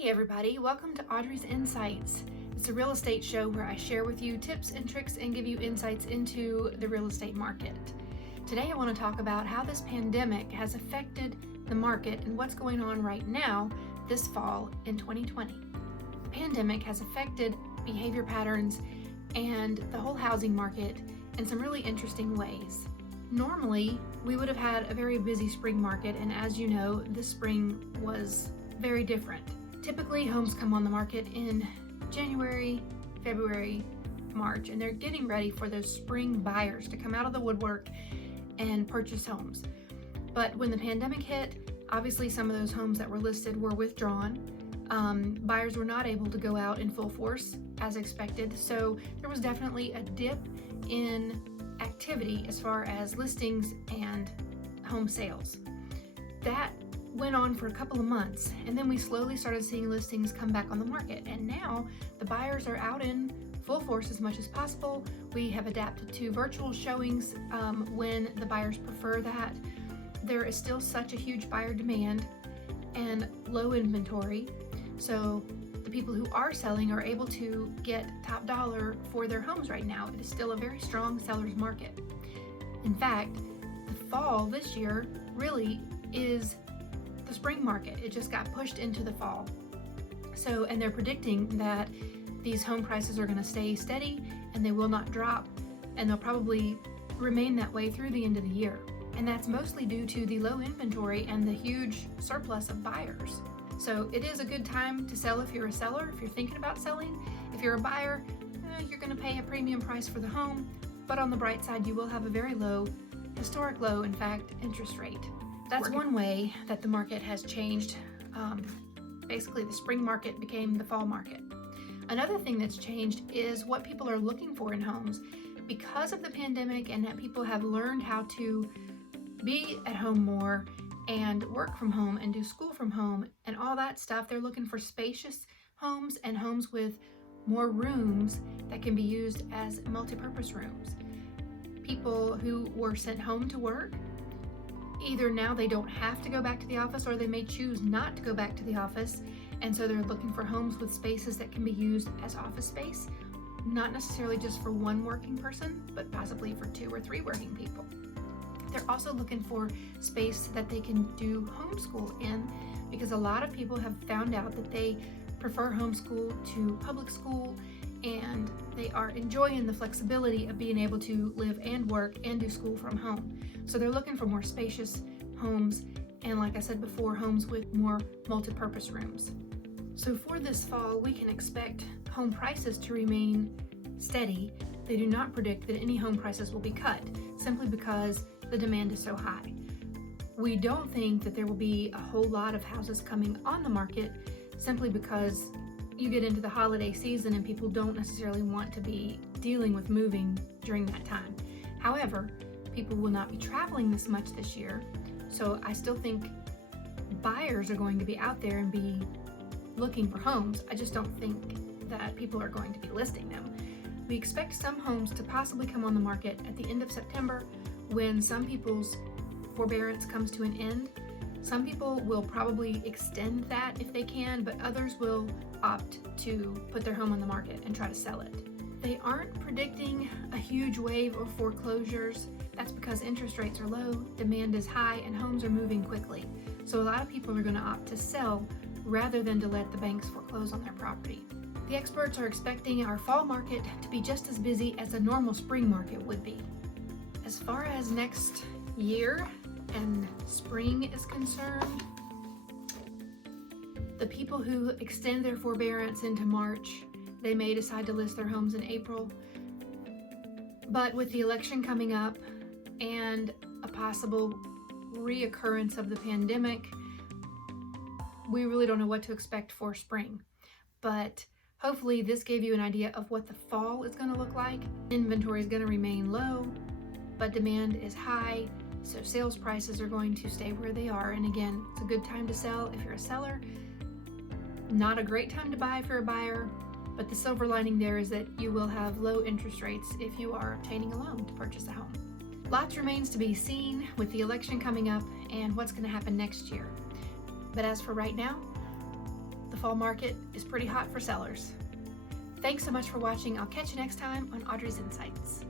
Hey everybody, welcome to Audrey's Insights. It's a real estate show where I share with you tips and tricks and give you insights into the real estate market. Today I want to talk about how this pandemic has affected the market and what's going on right now this fall in 2020. The pandemic has affected behavior patterns and the whole housing market in some really interesting ways. Normally, we would have had a very busy spring market, and as you know, this spring was very different. Typically, homes come on the market in January, February, March, and they're getting ready for those spring buyers to come out of the woodwork and purchase homes. But when the pandemic hit, obviously some of those homes that were listed were withdrawn. Buyers were not able to go out in full force as expected, so there was definitely a dip in activity as far as listings and home sales. That went on for a couple of months, and then we slowly started seeing listings come back on the market, and now the buyers are out in full force as much as possible. We have adapted to virtual showings when the buyers prefer that. There is still such a huge buyer demand and low inventory, so the people who are selling are able to get top dollar for their homes right now. It is still a very strong seller's market. In fact, the fall this year really is the spring market. It just got pushed into the fall. And they're predicting that these home prices are going to stay steady and they will not drop, and they'll probably remain that way through the end of the year. And that's mostly due to the low inventory and the huge surplus of buyers. So it is a good time to sell if you're a seller, if you're thinking about selling. If you're a buyer, you're going to pay a premium price for the home, but on the bright side, you will have a very low, historic low, in fact, interest rate. That's one way that the market has changed. Basically, the spring market became the fall market. Another thing that's changed is what people are looking for in homes. Because of the pandemic and that people have learned how to be at home more and work from home and do school from home and all that stuff, they're looking for spacious homes and homes with more rooms that can be used as multi-purpose rooms. People who were sent home to work, either now they don't have to go back to the office, or they may choose not to go back to the office, and so they're looking for homes with spaces that can be used as office space, not necessarily just for one working person, but possibly for 2 or 3 working people. They're also looking for space that they can do homeschool in, because a lot of people have found out that they prefer homeschool to public school, and they are enjoying the flexibility of being able to live and work and do school from home. So they're looking for more spacious homes, and like I said before, homes with more multi-purpose rooms. So for this fall, we can expect home prices to remain steady. They do not predict that any home prices will be cut, simply because the demand is so high. We don't think that there will be a whole lot of houses coming on the market, simply because you get into the holiday season and people don't necessarily want to be dealing with moving during that time. However, people will not be traveling this much this year, so I still think buyers are going to be out there and be looking for homes. I just don't think that people are going to be listing them. We expect some homes to possibly come on the market at the end of September, when some people's forbearance comes to an end. Some people will probably extend that if they can, but others will opt to put their home on the market and try to sell it. They aren't predicting a huge wave of foreclosures. That's because interest rates are low, demand is high, and homes are moving quickly. So a lot of people are going to opt to sell rather than to let the banks foreclose on their property. The experts are expecting our fall market to be just as busy as a normal spring market would be. As far as next year and spring is concerned, the people who extend their forbearance into March, they may decide to list their homes in April. But with the election coming up and a possible reoccurrence of the pandemic, we really don't know what to expect for spring. But hopefully this gave you an idea of what the fall is going to look like. Inventory is going to remain low, but demand is high, so sales prices are going to stay where they are. And again, it's a good time to sell if you're a seller. Not a great time to buy if you're a buyer, but the silver lining there is that you will have low interest rates if you are obtaining a loan to purchase a home. Lots remains to be seen with the election coming up and what's going to happen next year. But as for right now, the fall market is pretty hot for sellers. Thanks so much for watching. I'll catch you next time on Audrey's Insights.